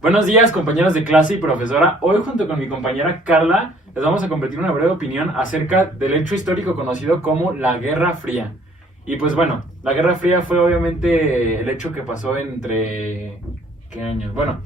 Buenos días, compañeros de clase y profesora. Hoy, junto con mi compañera Carla, les vamos a compartir una breve opinión acerca del hecho histórico conocido como la Guerra Fría. Y pues bueno, la Guerra Fría fue obviamente el hecho que pasó entre... ¿Qué años? Bueno,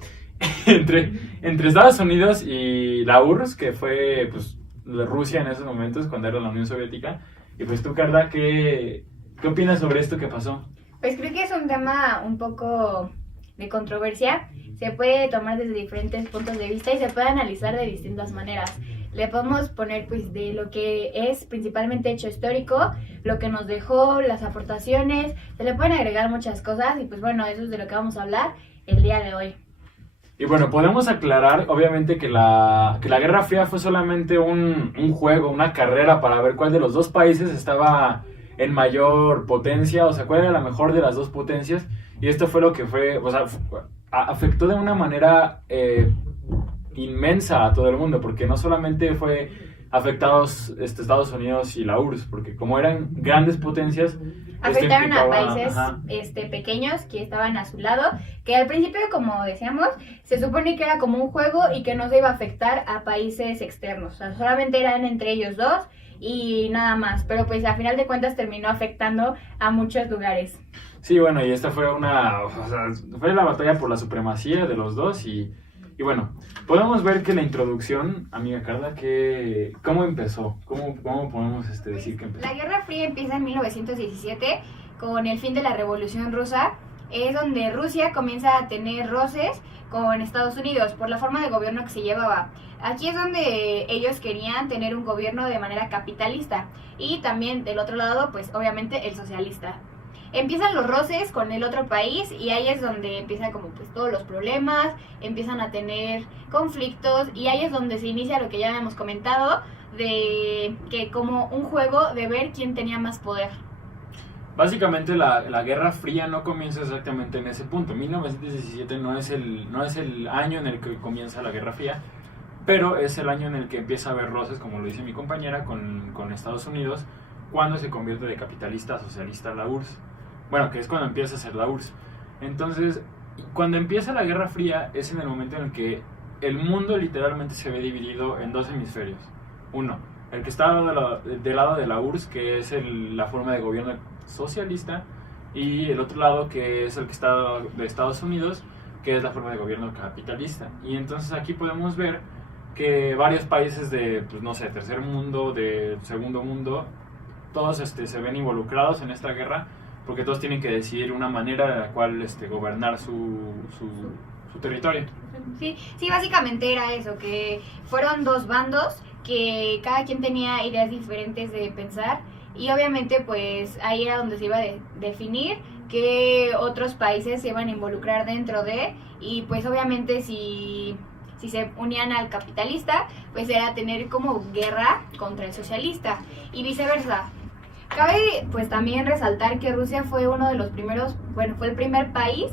entre Estados Unidos y la URSS, que fue pues Rusia en esos momentos, cuando era la Unión Soviética. Y pues tú, Carla, ¿qué opinas sobre esto que pasó? Pues creo que es un tema un poco de controversia. Se puede tomar desde diferentes puntos de vista y se puede analizar de distintas maneras. Le podemos poner pues de lo que es principalmente hecho histórico, lo que nos dejó, las aportaciones, se le pueden agregar muchas cosas y pues bueno, eso es de lo que vamos a hablar el día de hoy. Y bueno, podemos aclarar, obviamente, que la Guerra Fría fue solamente un juego, una carrera para ver cuál de los dos países estaba en mayor potencia, o sea, cuál era la mejor de las dos potencias. Y esto fue lo que fue, o sea, afectó de una manera inmensa a todo el mundo, porque no solamente fue afectados Estados Unidos y la URSS, porque como eran grandes potencias, afectaron a implicaba, países pequeños que estaban a su lado, que al principio, como decíamos, se supone que era como un juego y que no se iba a afectar a países externos, o sea, solamente eran entre ellos dos y nada más, pero pues a final de cuentas terminó afectando a muchos lugares. Sí, bueno, y esta fue o sea, fue la batalla por la supremacía de los dos y bueno, podemos ver que la introducción, amiga Carla, ¿cómo empezó? ¿Cómo podemos decir que empezó? La Guerra Fría empieza en 1917 con el fin de la Revolución Rusa. Es donde Rusia comienza a tener roces con Estados Unidos por la forma de gobierno que se llevaba. Aquí es donde ellos querían tener un gobierno de manera capitalista y también del otro lado, pues obviamente el socialista. Empiezan los roces con el otro país y ahí es donde empiezan como pues todos los problemas, empiezan a tener conflictos y ahí es donde se inicia lo que ya habíamos comentado de que como un juego de ver quién tenía más poder. Básicamente la Guerra Fría no comienza exactamente en ese punto. 1917 no es el año en el que comienza la Guerra Fría, pero es el año en el que empieza a haber roces, como lo dice mi compañera, con Estados Unidos, cuando se convierte de capitalista a socialista la URSS. Bueno, que es cuando empieza a ser la URSS. Entonces, cuando empieza la Guerra Fría es en el momento en el que el mundo literalmente se ve dividido en dos hemisferios. Uno, el que está del lado de la URSS, que es la forma de gobierno socialista, y el otro lado, que es el que está de Estados Unidos, que es la forma de gobierno capitalista. Y entonces aquí podemos ver que varios países de, pues no sé, tercer mundo, de segundo mundo, todos se ven involucrados en esta guerra, porque todos tienen que decidir una manera en la cual gobernar su territorio. Sí, básicamente era eso, que fueron dos bandos que cada quien tenía ideas diferentes de pensar y obviamente pues ahí era donde se iba a definir qué otros países se iban a involucrar dentro de y pues obviamente si se unían al capitalista pues era tener como guerra contra el socialista y viceversa. Cabe pues también resaltar que Rusia fue uno de los primeros, bueno, fue el primer país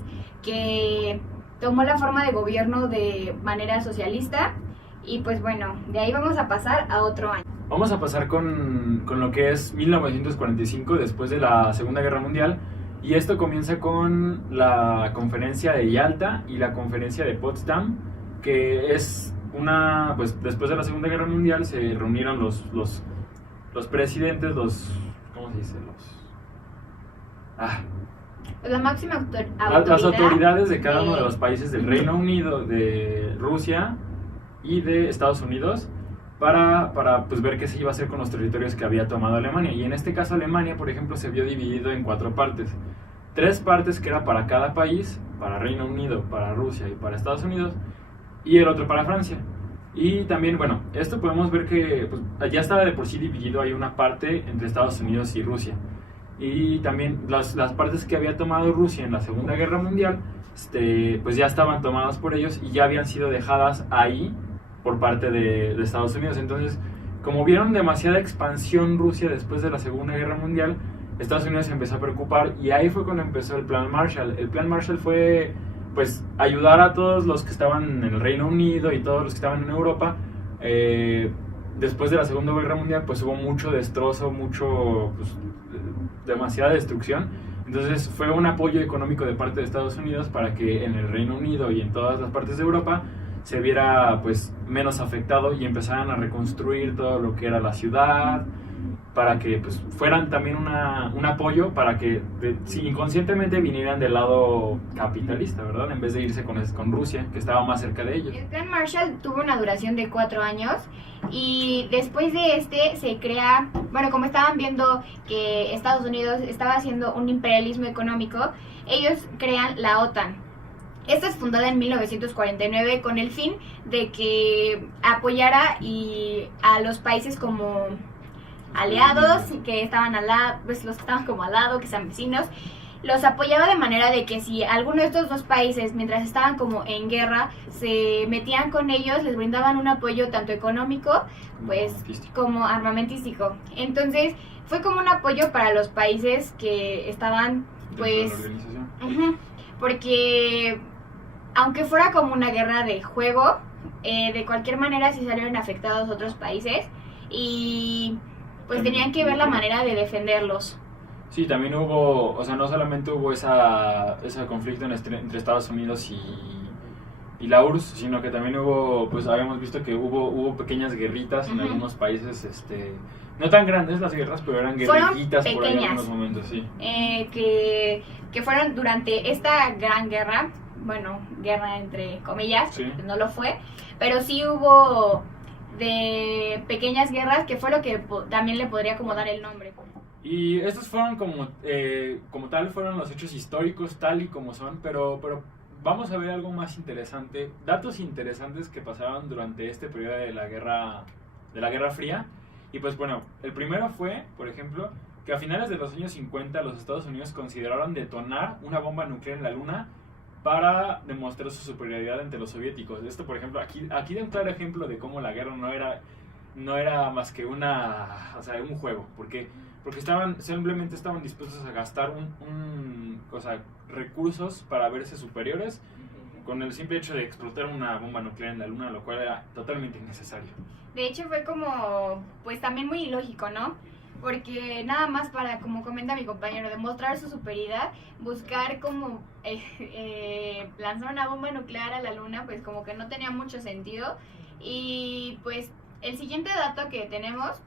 que tomó la forma de gobierno de manera socialista y pues bueno, de ahí vamos a pasar a otro año. Vamos a pasar con lo que es 1945, después de la Segunda Guerra Mundial, y esto comienza con la conferencia de Yalta y la conferencia de Potsdam, que es pues después de la Segunda Guerra Mundial se reunieron los presidentes, ¿cómo se dice? La máxima las autoridades de cada uno de los países del Reino Unido, de Rusia y de Estados Unidos para pues ver qué se iba a hacer con los territorios que había tomado Alemania. Y en este caso Alemania, por ejemplo, se vio dividido en 4 partes. 3 partes que era para cada país, para Reino Unido, para Rusia y para Estados Unidos, y el otro para Francia. Y también, bueno, esto podemos ver que pues, ya estaba de por sí dividido, hay una parte entre Estados Unidos y Rusia. Y también las partes que había tomado Rusia en la Segunda Guerra Mundial, pues ya estaban tomadas por ellos y ya habían sido dejadas ahí por parte de Estados Unidos. Entonces, como vieron demasiada expansión Rusia después de la Segunda Guerra Mundial, Estados Unidos se empezó a preocupar y ahí fue cuando empezó el Plan Marshall. El Plan Marshall fue pues ayudar a todos los que estaban en el Reino Unido y todos los que estaban en Europa. Después de la Segunda Guerra Mundial pues hubo mucho destrozo, pues, demasiada destrucción. Entonces fue un apoyo económico de parte de Estados Unidos para que en el Reino Unido y en todas las partes de Europa se viera pues menos afectado y empezaran a reconstruir todo lo que era la ciudad, para que pues fueran también un apoyo para que si inconscientemente vinieran del lado capitalista, ¿verdad? En vez de irse con Rusia, que estaba más cerca de ellos. El Plan Marshall tuvo una duración de 4 años y después de se crea, bueno, como estaban viendo que Estados Unidos estaba haciendo un imperialismo económico, ellos crean la OTAN. Esta es fundada en 1949 con el fin de que apoyara a los países como aliados, que estaban al lado, pues los que estaban como al lado, que sean vecinos, los apoyaba de manera de que si alguno de estos dos países, mientras estaban como en guerra, se metían con ellos, les brindaban un apoyo tanto económico, pues, como armamentístico. Entonces, fue como un apoyo para los países que estaban, pues, porque aunque fuera como una guerra de juego, de cualquier manera sí salieron afectados otros países y pues tenían que ver la manera de defenderlos. Sí, también hubo, o sea, no solamente hubo ese conflicto entre Estados Unidos y la URSS, sino que también hubo, pues habíamos visto que hubo pequeñas guerritas en algunos países, no tan grandes las guerras, pero eran guerrillitas por ahí en algunos momentos, sí. Que fueron durante esta gran guerra, bueno, guerra entre comillas, sí. No lo fue, pero sí hubo de pequeñas guerras, que fue lo que también le podría como dar el nombre. Y estos fueron como tal, fueron los hechos históricos tal y como son, pero vamos a ver algo más interesante, datos interesantes que pasaron durante este periodo de la Guerra Fría. Y pues bueno, el primero fue, por ejemplo, que a finales de los años 50 los Estados Unidos consideraron detonar una bomba nuclear en la Luna para demostrar su superioridad entre los soviéticos. Esto, por ejemplo, aquí da un claro ejemplo de cómo la guerra no era más que un juego, porque simplemente estaban dispuestos a gastar recursos para verse superiores con el simple hecho de explotar una bomba nuclear en la Luna, lo cual era totalmente innecesario. De hecho fue como, pues también muy ilógico, ¿no? Porque nada más para, como comenta mi compañero, demostrar su superioridad, buscar como lanzar una bomba nuclear a la Luna, pues como que no tenía mucho sentido. Y pues el siguiente dato que tenemos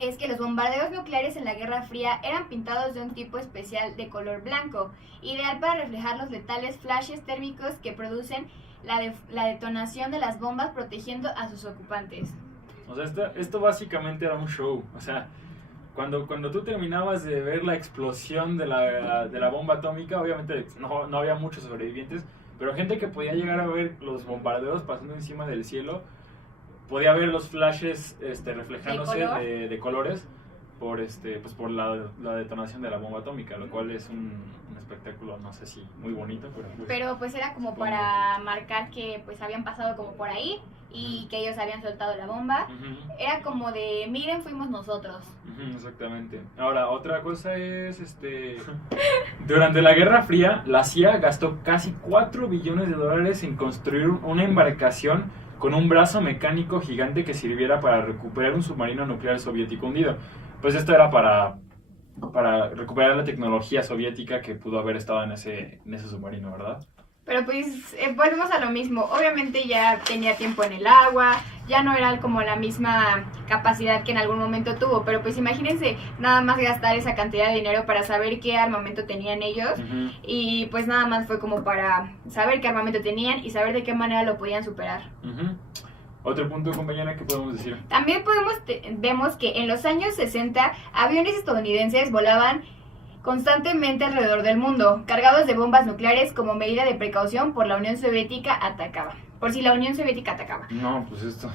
es que los bombardeos nucleares en la Guerra Fría eran pintados de un tipo especial de color blanco, ideal para reflejar los letales flashes térmicos que producen la detonación de las bombas, protegiendo a sus ocupantes. O sea, esto básicamente era un show. O sea, cuando tú terminabas de ver la explosión de la bomba atómica, obviamente no había muchos sobrevivientes, pero gente que podía llegar a ver los bombardeos pasando encima del cielo, podía ver los flashes reflejándose de colores por la detonación de la bomba atómica, lo cual es un espectáculo, no sé si muy bonito, pero pues era como para marcar que pues habían pasado como por ahí y que ellos habían soltado la bomba. Era como de, miren, fuimos nosotros. Exactamente. Ahora, otra cosa es, durante la Guerra Fría, la CIA gastó casi $4 billones en construir una embarcación con un brazo mecánico gigante que sirviera para recuperar un submarino nuclear soviético hundido. Pues esto era para recuperar la tecnología soviética que pudo haber estado en ese submarino, ¿verdad? Pero pues volvemos a lo mismo. Obviamente ya tenía tiempo en el agua, ya no era como la misma capacidad que en algún momento tuvo, pero pues imagínense nada más gastar esa cantidad de dinero para saber qué armamento tenían ellos. Y pues nada más fue como para saber qué armamento tenían y saber de qué manera lo podían superar. Otro punto, compañera, ¿qué podemos decir? También vemos que en los años 60 aviones estadounidenses volaban constantemente alrededor del mundo, cargados de bombas nucleares como medida de precaución por si la Unión Soviética atacaba. No, pues esto.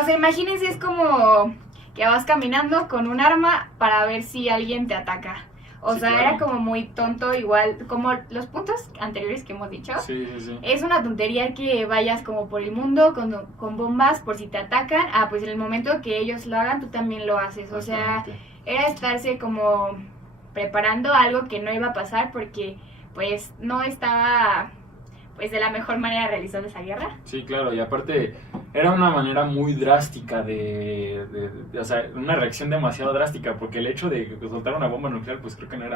O sea, imagínense, es como que vas caminando con un arma para ver si alguien te ataca. O sea, claro. Era como muy tonto, igual como los puntos anteriores que hemos dicho. Sí. Es una tontería que vayas como por el mundo con bombas por si te atacan. Pues en el momento que ellos lo hagan, tú también lo haces. O sea, era estarse como preparando algo que no iba a pasar porque pues no estaba pues de la mejor manera realizando esa guerra. Sí, claro, y aparte era una manera muy drástica o sea, una reacción demasiado drástica, porque el hecho de soltar una bomba nuclear pues creo que no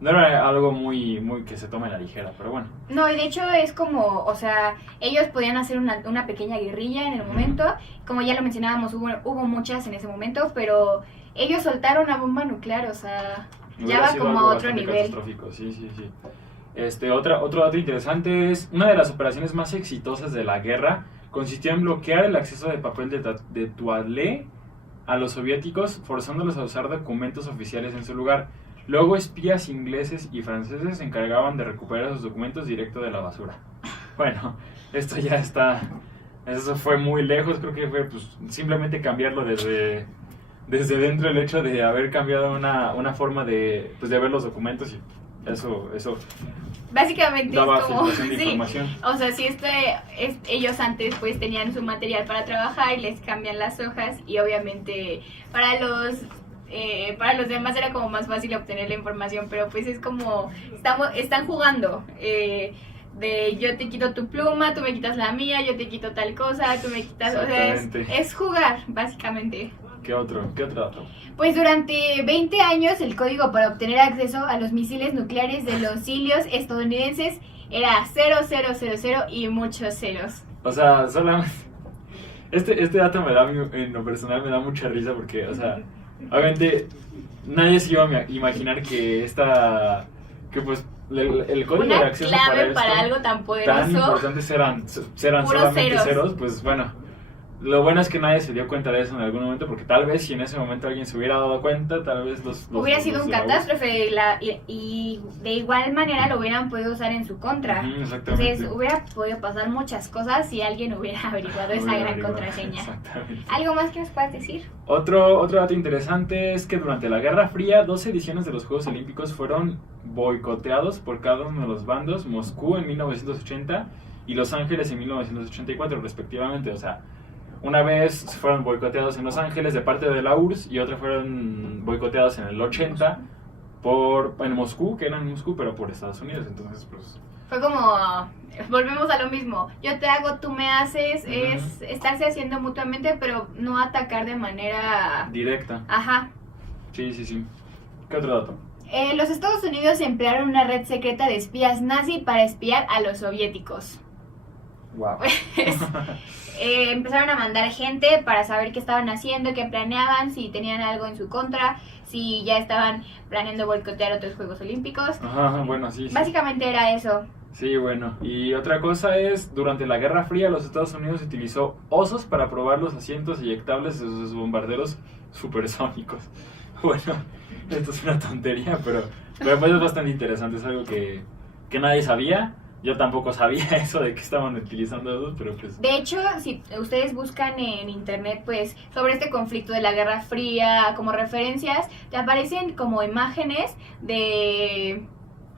no era algo muy que se tome a la ligera, pero bueno. No, y de hecho es como, o sea, ellos podían hacer una pequeña guerrilla en el momento, como ya lo mencionábamos, hubo muchas en ese momento, pero ellos soltaron una bomba nuclear, o sea, ya va como a otro nivel. Catastrófico, sí. Otro dato interesante es, una de las operaciones más exitosas de la guerra consistió en bloquear el acceso de papel de toilette a los soviéticos, forzándolos a usar documentos oficiales en su lugar. Luego espías ingleses y franceses se encargaban de recuperar esos documentos directo de la basura. Bueno, esto ya está... Eso fue muy lejos, creo que fue pues, simplemente cambiarlo desde dentro, el hecho de haber cambiado una forma de ver los documentos, y eso básicamente daba es como, filtración de información. O sea, si ellos antes pues tenían su material para trabajar y les cambian las hojas, y obviamente para los demás era como más fácil obtener la información, pero pues es como están jugando de yo te quito tu pluma, tú me quitas la mía, yo te quito tal cosa, tú me quitas, o sea, es jugar básicamente. ¿Qué otro dato? Pues durante 20 años el código para obtener acceso a los misiles nucleares de los cilios estadounidenses era 0000 y muchos ceros. O sea, solamente... Este dato en lo personal me da mucha risa porque, o sea, obviamente nadie se iba a imaginar que pues el código de acceso para algo tan poderoso, tan importantes eran solamente ceros, pues bueno. Lo bueno es que nadie se dio cuenta de eso en algún momento, porque tal vez si en ese momento alguien se hubiera dado cuenta, tal vez hubiera sido un catástrofe y de igual manera lo hubieran podido usar en su contra. Exactamente. Entonces hubiera podido pasar muchas cosas si alguien hubiera averiguado esa gran contraseña. Exactamente. ¿Algo más que nos puedas decir? Otro dato interesante es que durante la Guerra Fría, 2 ediciones de los Juegos Olímpicos fueron boicoteados por cada uno de los bandos, Moscú en 1980 y Los Ángeles en 1984 respectivamente, o sea... Una vez fueron boicoteados en Los Ángeles de parte de la URSS y otra fueron boicoteados en el 80 en Moscú, que eran en Moscú, pero por Estados Unidos. Entonces, pues... Fue como, volvemos a lo mismo. Yo te hago, tú me haces, es estarse haciendo mutuamente, pero no atacar de manera... directa. Ajá. Sí. ¿Qué otro dato? Los Estados Unidos emplearon una red secreta de espías nazi para espiar a los soviéticos. Wow. Empezaron a mandar gente para saber qué estaban haciendo, qué planeaban, si tenían algo en su contra, si ya estaban planeando boicotear otros Juegos Olímpicos. Ajá, bueno, sí. Básicamente era eso. Sí, bueno. Y otra cosa es, durante la Guerra Fría, los Estados Unidos utilizó osos para probar los asientos eyectables de sus bombarderos supersónicos. Bueno, esto es una tontería, pero pues es bastante interesante. Es algo que nadie sabía. Yo tampoco sabía eso de que estaban utilizando esos, pero pues... De hecho, si ustedes buscan en internet, pues, sobre este conflicto de la Guerra Fría, como referencias, te aparecen como imágenes de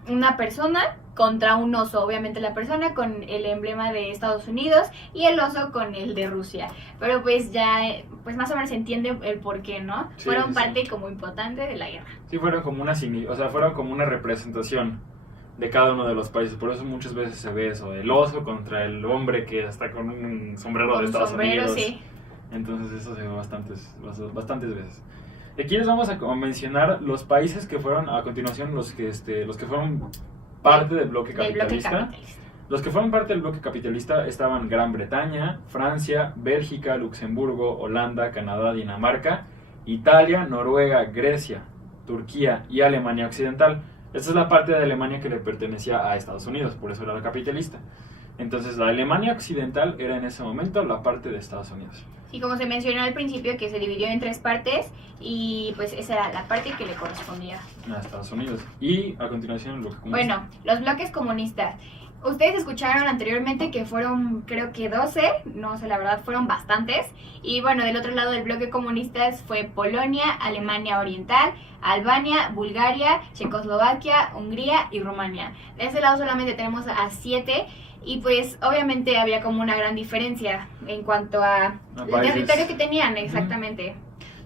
una persona contra un oso. Obviamente la persona con el emblema de Estados Unidos y el oso con el de Rusia. Pero pues ya, pues más o menos se entiende el por qué, ¿no? Sí, fueron parte como importante de la guerra. Sí, fueron como una representación de cada uno de los países, por eso muchas veces se ve eso, el oso contra el hombre que está con un sombrero de Estados Unidos. Sí. Entonces eso se ve bastantes veces. Aquí les vamos a mencionar los países que fueron a continuación los que fueron parte del bloque capitalista. Los que fueron parte del bloque capitalista estaban Gran Bretaña, Francia, Bélgica, Luxemburgo, Holanda, Canadá, Dinamarca, Italia, Noruega, Grecia, Turquía y Alemania Occidental. Esta es la parte de Alemania que le pertenecía a Estados Unidos, por eso era la capitalista. Entonces la Alemania Occidental era en ese momento la parte de Estados Unidos. Y como se mencionó al principio, que se dividió en 3 partes, y pues esa era la parte que le correspondía a Estados Unidos. Y a continuación el bloque comunista. Bueno, los bloques comunistas. Ustedes escucharon anteriormente que fueron, creo que 12, no sé la verdad, fueron bastantes. Y bueno, del otro lado del bloque comunista fue Polonia, Alemania Oriental, Albania, Bulgaria, Checoslovaquia, Hungría y Rumania. De ese lado solamente tenemos a 7 y pues obviamente había como una gran diferencia en cuanto a el territorio que tenían, exactamente.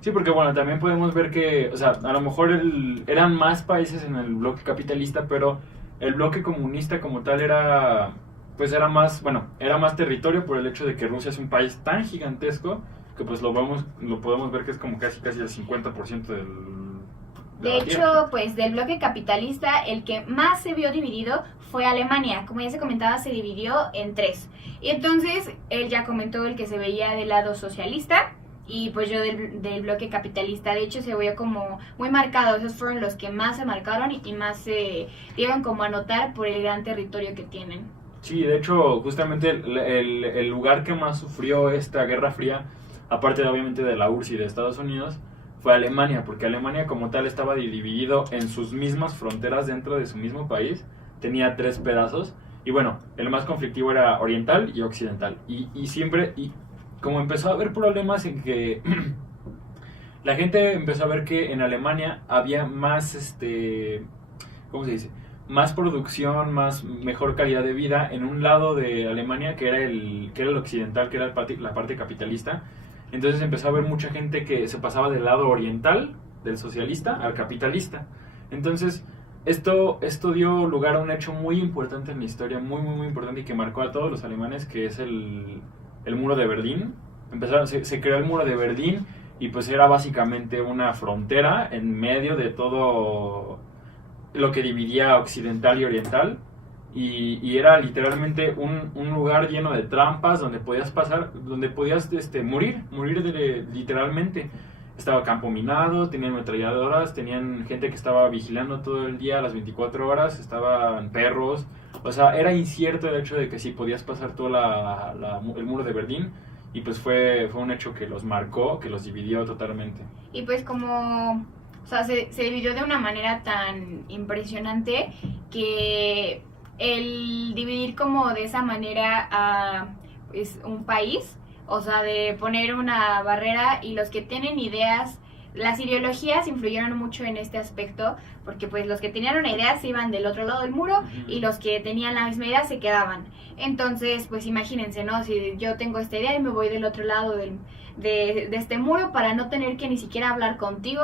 Sí, porque bueno, también podemos ver que, o sea, a lo mejor eran más países en el bloque capitalista, pero el bloque comunista como tal era más territorio por el hecho de que Rusia es un país tan gigantesco que pues lo podemos ver que es como casi el 50% De hecho, pues del bloque capitalista, el que más se vio dividido fue Alemania. Como ya se comentaba, se dividió en 3. Y entonces, él ya comentó el que se veía del lado socialista y pues yo del bloque capitalista. De hecho, se veía como muy marcado. Esos fueron los que más se marcaron y más se dieron como a notar por el gran territorio que tienen. Sí, de hecho, justamente el lugar que más sufrió esta Guerra Fría, aparte obviamente de la URSS y de Estados Unidos, fue Alemania, porque Alemania como tal estaba dividido en sus mismas fronteras dentro de su mismo país, tenía 3 pedazos, y bueno, el más conflictivo era oriental y occidental, y siempre, y como empezó a haber problemas en que la gente empezó a ver que en Alemania había más, ¿cómo se dice? Más producción, mejor calidad de vida en un lado de Alemania que era el occidental, que era la parte capitalista. Entonces empezó a haber mucha gente que se pasaba del lado oriental, del socialista, al capitalista. Entonces esto dio lugar a un hecho muy importante en la historia, muy, muy, muy importante y que marcó a todos los alemanes, que es el muro de Berlín. Se creó el muro de Berlín y pues era básicamente una frontera en medio de todo lo que dividía occidental y oriental. Y era literalmente un lugar lleno de trampas donde podías pasar, donde podías morir literalmente. Estaba campo minado, tenían ametralladoras, tenían gente que estaba vigilando todo el día, las 24 horas, estaban perros. O sea, era incierto el hecho de que sí podías pasar todo el muro de Berlín. Y pues fue un hecho que los marcó, que los dividió totalmente. Y pues como... O sea, se dividió de una manera tan impresionante que el dividir como de esa manera a pues, un país, o sea, de poner una barrera y los que tienen ideas, las ideologías influyeron mucho en este aspecto, porque pues los que tenían una idea se iban del otro lado del muro y los que tenían la misma idea se quedaban. Entonces, pues imagínense, ¿no? Si yo tengo esta idea y me voy del otro lado de este muro para no tener que ni siquiera hablar contigo.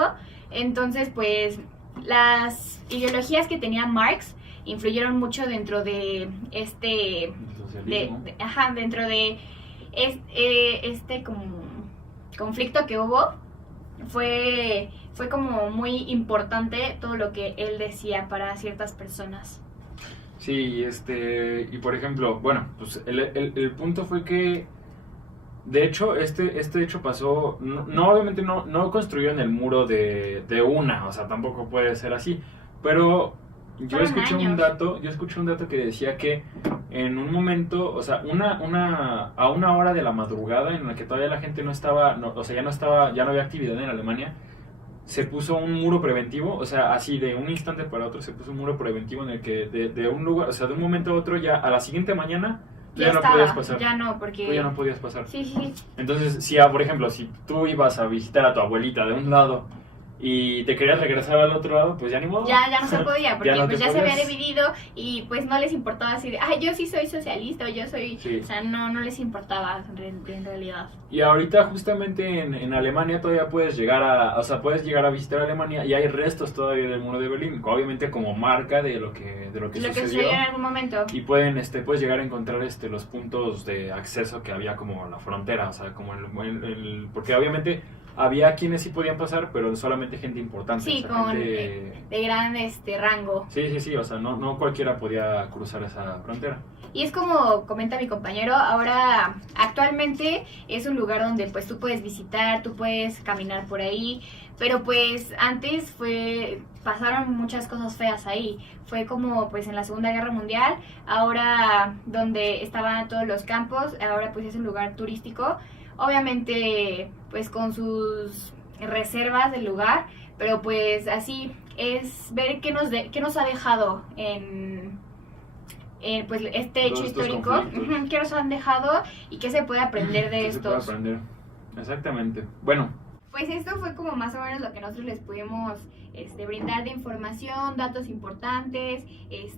Entonces, pues, las ideologías que tenía Marx influyeron mucho dentro de dentro de como conflicto que hubo. Fue como muy importante todo lo que él decía para ciertas personas. Sí, y por ejemplo, bueno, pues el punto fue que de hecho, este hecho pasó, obviamente no construyeron el muro de una, o sea, tampoco puede ser así, pero yo escuché un dato que decía que en un momento, o sea, a una hora de la madrugada en la que todavía la gente ya no había actividad en Alemania, se puso un muro preventivo, o sea, así de un instante para otro se puso un muro preventivo en el que de un lugar, o sea, de un momento a otro ya a la siguiente mañana ya no podías pasar. Ya no, porque... Tú ya no podías pasar. Sí. Entonces, por ejemplo, si tú ibas a visitar a tu abuelita de un lado y te querías regresar al otro lado, pues ya ni modo. Ya no se podía, porque ya pues ya se había dividido y pues no les importaba así de, yo sí soy socialista o yo soy... Sí. O sea, no les importaba en realidad. Y ahorita justamente en Alemania todavía puedes llegar a visitar Alemania y hay restos todavía del muro de Berlín, obviamente como marca de lo que sucedió en algún momento. Y puedes llegar a encontrar los puntos de acceso que había como la frontera, o sea, como porque obviamente había quienes sí podían pasar, pero solamente gente importante. Sí, o sea, con gente... de gran rango. Sí, o sea, no cualquiera podía cruzar esa frontera. Y es como comenta mi compañero, ahora actualmente es un lugar donde pues tú puedes visitar, tú puedes caminar por ahí, pero pues antes pasaron muchas cosas feas ahí. Fue como pues en la Segunda Guerra Mundial, ahora donde estaban todos los campos, ahora pues es un lugar turístico, obviamente pues con sus reservas del lugar, pero pues así es ver qué nos ha dejado en pues este hecho histórico, qué nos han dejado y qué se puede aprender de estos. Se puede aprender, exactamente. Bueno, pues esto fue como más o menos lo que nosotros les pudimos brindar de información, datos importantes,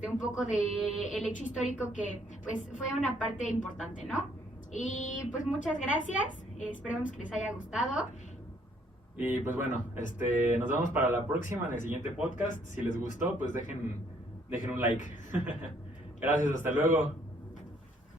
un poco de el hecho histórico que pues fue una parte importante, ¿no? Y pues muchas gracias, esperamos que les haya gustado. Y pues bueno, nos vemos para la próxima, en el siguiente podcast. Si les gustó, pues dejen un like. Gracias, hasta luego.